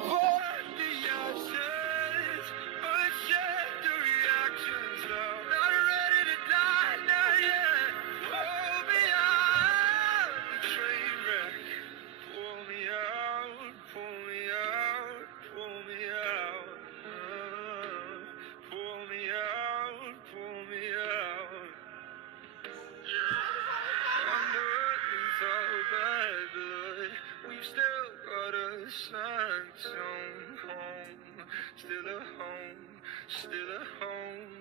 the ashes, but check the reactions. I'm not ready to die, not yet. Pull me out the train wreck. Pull me out, pull me out, pull me out. Pull me out, pull me out. Underneath all bad blood, we've still got a sign home. Still a home, still a home.